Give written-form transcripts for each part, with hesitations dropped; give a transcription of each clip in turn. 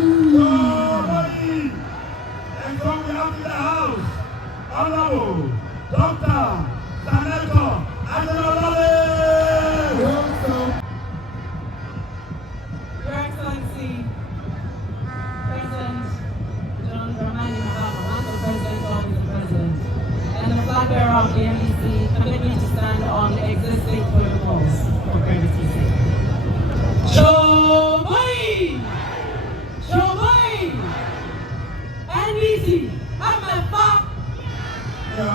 And from the out of the house, Honorable Dr. Tamale, Your Excellency, President John Dramani Mahama, the President of the President, and the flag bearer of the NDC, permit me to stand on the existing protocols for brevity's sake. Shomai! Shomai! NDC, MFA! No.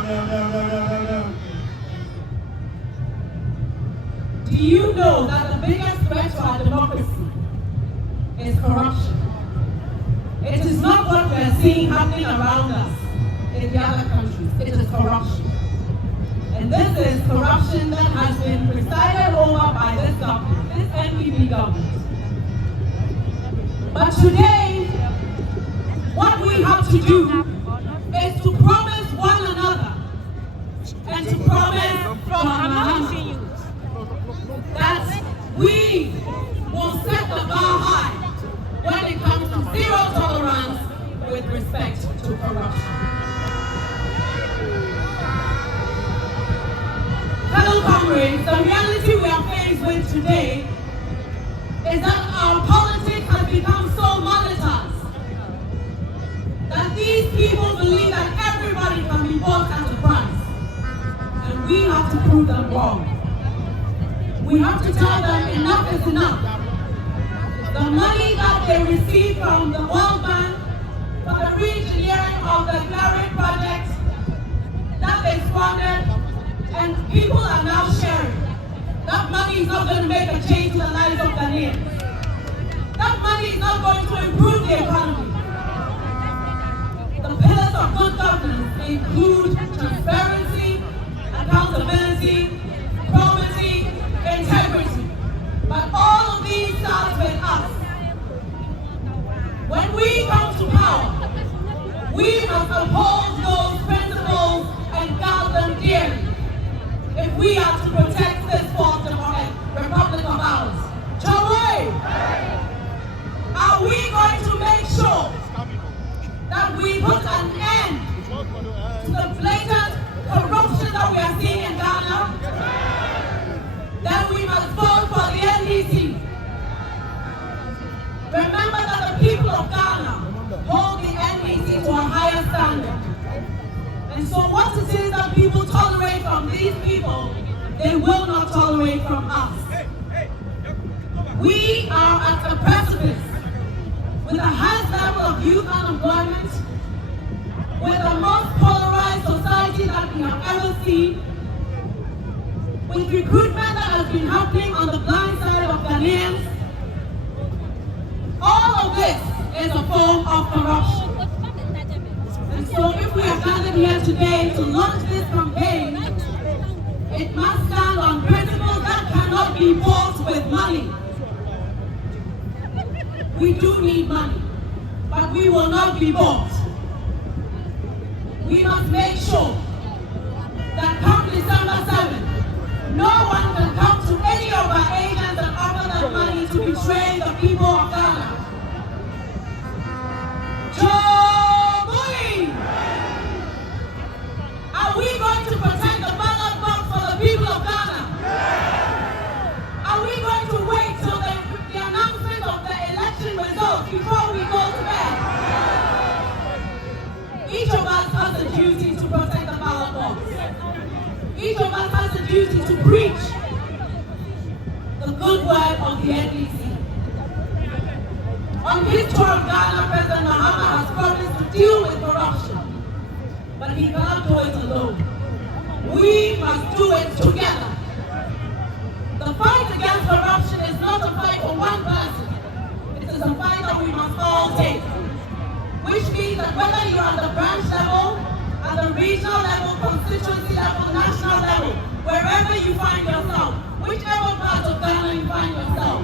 Do you know that the biggest threat to our democracy is corruption? It is not what we are seeing happening around us in the other countries. It is corruption. And this is corruption that has been presided over by this government, this NPP government. But today, what we have to do is to promise one another and to promise from Mahama that we will set the bar high when it comes to zero tolerance with respect to corruption. Fellow comrades, the reality we are faced with today is that our politics has become so monetized that these people believe that everybody can be bought at a price, and we have to prove them wrong. We have to tell them enough is enough. The money that they receive from the World Bank for the re-engineering of the Claret project that they squandered, and people are now sharing. That money is not going to make a change to the lives of Ghanaians. That money is not going to improve the economy. The pillars of good governance include transparency, accountability, probity, integrity. But all of these start with us. When we come to power, we must uphold those principles and guard them dearly if we are to protect this fourth republic of ours. Tamale, are we going to make sure that we put an end to the blatant corruption that we are seeing in Ghana? Then we must vote for the NDC. Remember that the people of Ghana hold the NDC to a higher standard. And so what it is that people tolerate from these people, they will not tolerate from us. We are at a precipice with the highest level of youth unemployment, with the most polarized society that we have ever seen, with recruitment that has been happening on the blind side of Ghanaians. All of this is a form of corruption. And so if we are gathered here today to launch this campaign, it must stand on principles that cannot be bought with money. We do need money, but we will not be bought. We must make sure that come December 7th, no one can come to any of our agents and offer them money to betray the people of Ghana. Are we going to protect the ballot box for the people of Ghana? Are we going to wait till the announcement of the election results before we go to bed? Each of us has a duty to protect the ballot box. Each of us has a duty to preach the good word of the NDC. On his tour of Ghana, President Mahama has promised to deal with corruption, but he cannot do it alone. We must do it together. The fight against corruption is not a fight for one person. It is a fight that we must all take. Which means that whether you're at the branch level, at the regional level, constituency level, national level, wherever you find yourself, whichever part of Ghana you find yourself,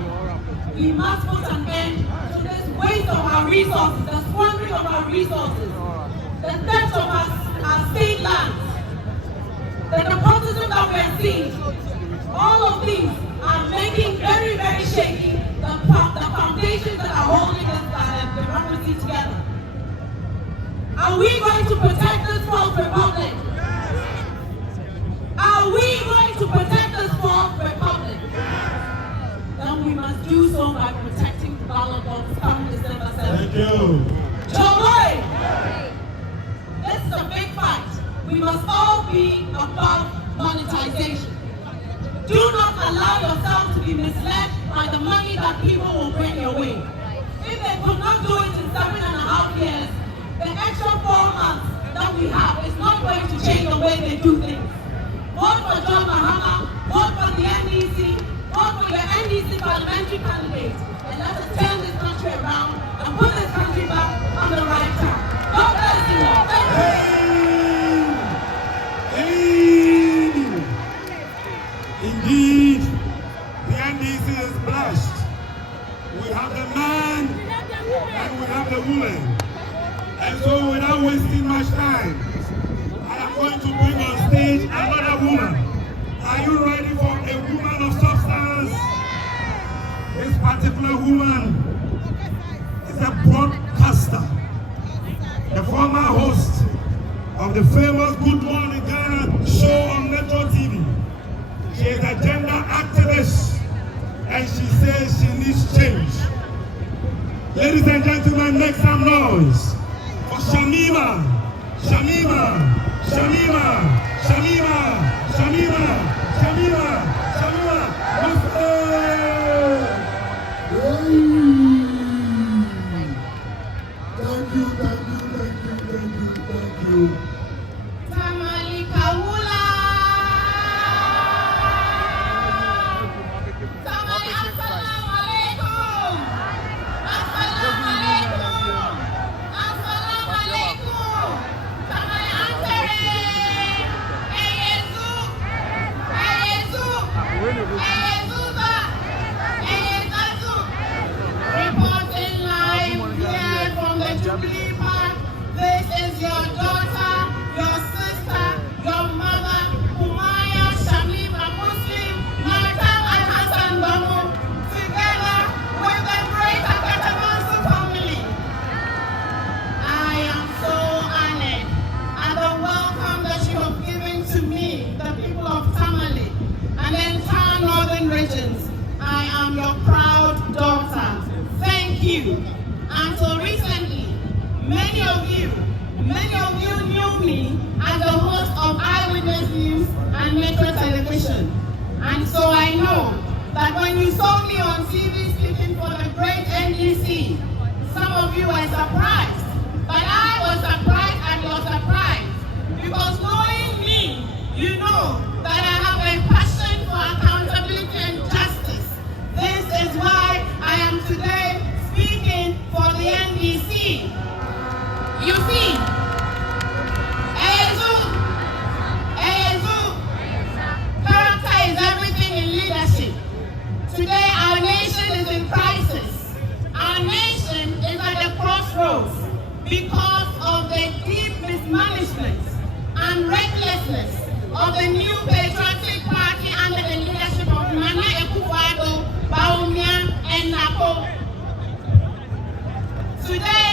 we must put an end to this waste of our resources, the squandering of our resources, the theft of our state lands, the nepotism that we are seeing. All of these are making very, very shaky the foundations that are holding us Are we going to protect this false republic? Are we going to protect this false republic? Then we must do so by protecting the ballot box come December 7th. Thank you. Joy! This is a big fight. We must all be above monetization. Do not allow yourself to be misled by the money that people will bring your way. If they could not do it in 7.5 years, the extra 4 months that we have is not going to change the way they do things. Vote for John Mahama, vote for the NDC, vote for your NDC parliamentary candidate, and let us turn this country around and put this country back on the right track. God bless you all. Thank you. Indeed, the NDC is blessed. We have the man and we have the woman. And so without wasting much time, I am going to bring on stage another woman. Are you ready for a woman of substance? This particular woman is a broadcaster, the former host of the famous Good Morning Ghana show on Metro TV. She is a gender activist and she says she needs change. Ladies and gentlemen, make some noise for Shamima, Shamima, Shamima, Shamima, Shamima, Shamima, Shamima. Thank you, thank you, thank you, thank you, thank you. Tamale Kawula. Tamale, assalamu alaikum. Assalamu alaikum. Assalamu alaikum. Tamale antere. Eyezu. Eyezu. Eyezuza. Eyezazu. Reporting live here from the Jubilee Park. This is your daughter, your sister, your mother, Umaya Shamima Muslim, Martam and Hassan Bamu, together with the great Akatamansu family. I am so honored at the welcome that you have given to me, the people of Tamale, and the entire northern regions. I am your proud daughter. Thank you. Until recently, many of you knew me as the host of Eyewitness News and Metro Television. And so I know that when you saw me on TV speaking for the great NDC, some of you were surprised. But I was surprised at your surprise. Because knowing me, you know that I have a passion for accountability and justice. This is why I am today speaking for the NDC. You see, character is everything in leadership. Today our nation is in crisis. Our nation is at the crossroads because of the deep mismanagement and recklessness of the new patriotic party under the leadership of Nana Akufo-Addo, Bawumia and Nako. Today,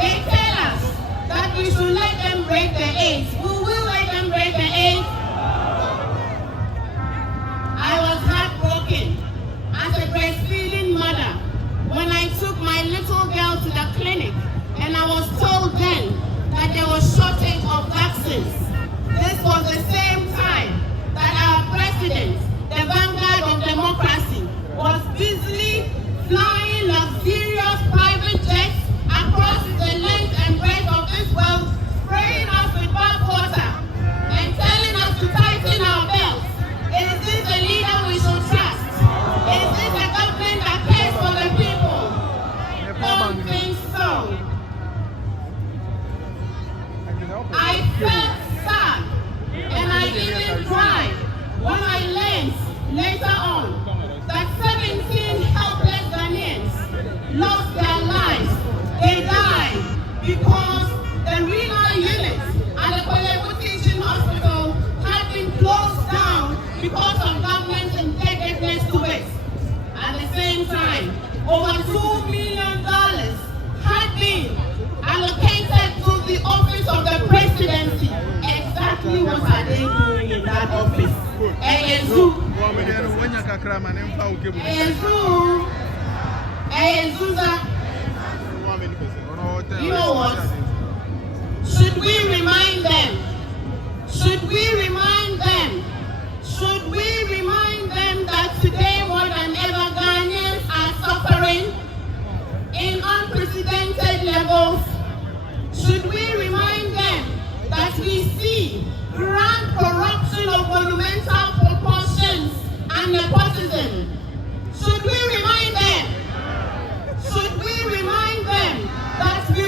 they tell us that we should let them break the age. We will let them break the age. I was heartbroken as a breastfeeding mother when I took my little girl to the clinic and I was told then that there was shortage of vaccines. This was the same time that our president, the vanguard of democracy, was busily flying luxurious private jets across the length and breadth of this world, spraying us with bathwater and telling us to tighten our belts. Is this a leader we should trust? Is this a government that cares for the people? Don't think so. I felt sad and I even cried when I learned later on that 17 helpless Ghanaians lost their lives. They died because the renal unit at the Kwalebu Teaching Hospital had been closed down because of government's indebtedness to it. At the same time, over $2 million had been allocated to the Office You know what? Should we remind them? Should we remind them? Should we remind them that today more than ever Ghanaians are suffering in unprecedented levels? Should we remind them that we see grand corruption of monumental proportions and nepotism? Should we remind them? Should we remind them that we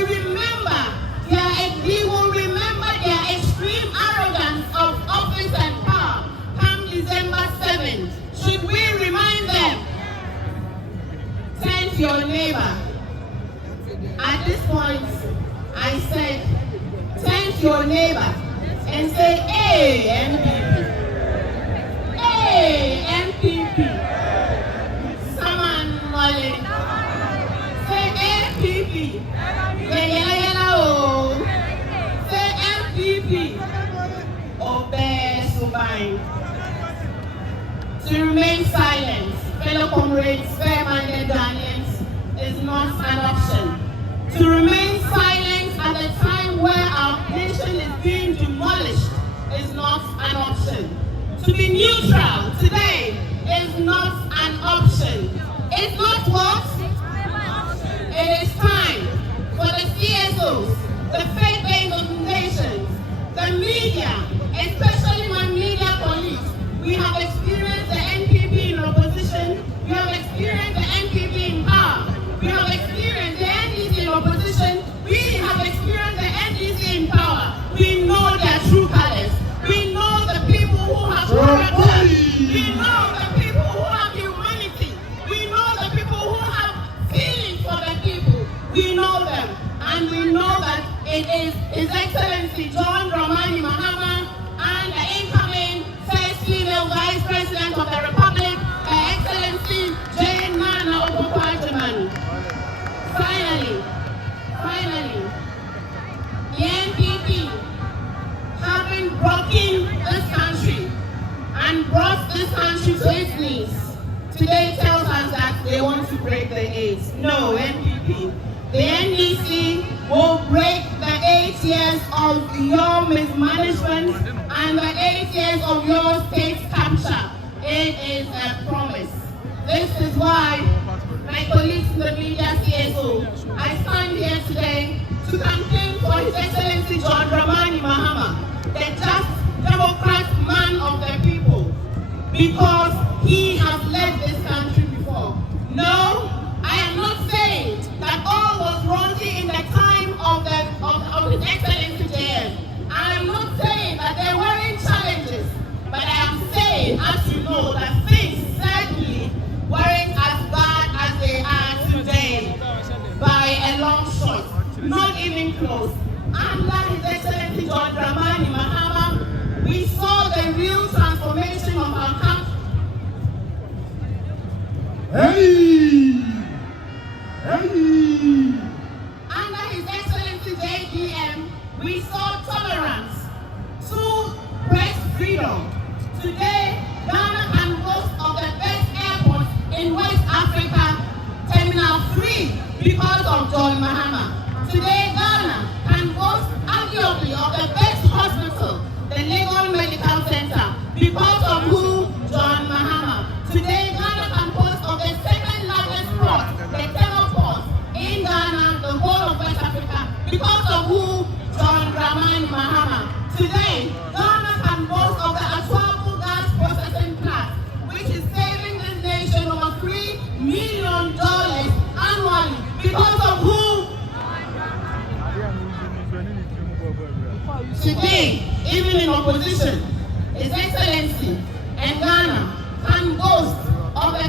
will remember their extreme arrogance of office and power come December 7th? Should we remind them? Turn to your neighbor. At this point, I said, turn to your neighbor and say, hey, NPP. Hey, NPP. Saman Mole. Say NPP. Say yellow. Say NPP. Obey Subine. To remain silent, fellow comrades, fair-minded Ghanaians, is not an option. To remain silent at a time where our nation is being demolished is not an option. To be neutral today is not an option. It's not what? It is time for the CSOs, the faith-based organizations, the media, especially my media colleagues. We have experienced the NPP in opposition. We have experienced the NPP in power. We have experienced the NDC in opposition. We have experienced the NDC in power. We know their true colors. We know the people who have character. We know the people who have humanity. We know the people who have feelings for the people. We know them. And we know that it is His Excellency John Dramani Mahama and the incoming first female Vice President of the Republic, Her Excellency Jane Nana Okonkwo-Adjumani. Finally, the NPP, having broken this country and brought this country to its knees, today tells us that they want to break the AIDS. No, NPP. The NDC will break the 8 years of your mismanagement and the 8 years of your state capture. It is a promise. This is why my colleagues in the media CSO, I stand here today to campaign for His Excellency John Dramani Mahama, the just Democrat man of the people, because he has led this country before. No, I am not saying that all was rosy in the time of His Excellency JM. I am not saying that there weren't challenges, but I am saying, as you know, that things certainly weren't as bad as they are today by a long shot, not even close. Under His Excellency John Dramani Mahama, we saw the real transformation of our country. Under His Excellency JDM, we saw tolerance to press freedom. Today, Ghana can boast of the best airport in West Africa, Terminal 3, because of John Mahama. Today, Ghana can boast arguably of the best hospital, the Legon Medical Center, because of who? John Mahama. Today, Ghana can boast of the second largest port, the Tamale port, in Ghana, the whole of West Africa, because of who? John Dramani Mahama. Today, Ghana can boast of the Aswabu gas processing plant, which is saving this nation over $3 million annually, because of who? Today, even in opposition, His Excellency and Ghana can boast of the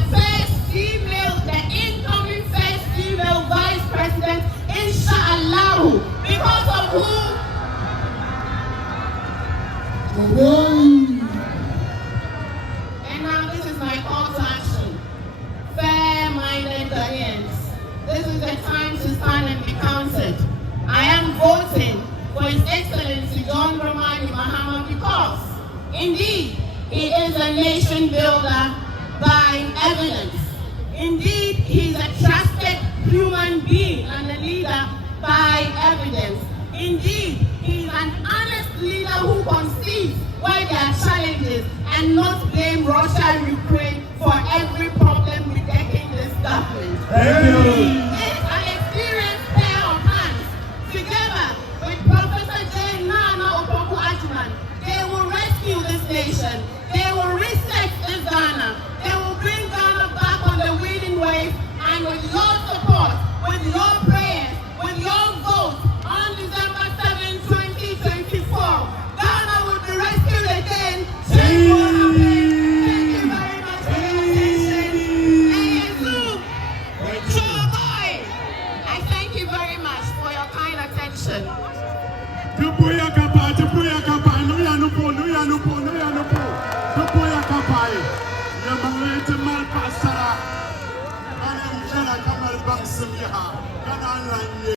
incoming first female Vice President, inshallah, because of who? And now this is my call to action. Fair-minded Ghanaians, this is the time to stand and be counted. I am voting for His Excellency John Dramani Mahama because, indeed, he is a nation builder by evidence. Indeed, he is a trusted human being and a leader by evidence. Indeed, he is an honest leader who concedes where there are challenges and not blame Russia and Ukraine for every problem bedecking this government. Thank you. He is an experienced pair of hands. Together with Professor J. Nana Opoku-Agyemang, they will rescue this nation. They will reset this Ghana. They will bring Ghana back on the winning wave, and with your support, with your prayers, with your vote on December 7, 2024, Ghana will be rescued again. Thank you very much for your attention. I thank you very much for your kind attention.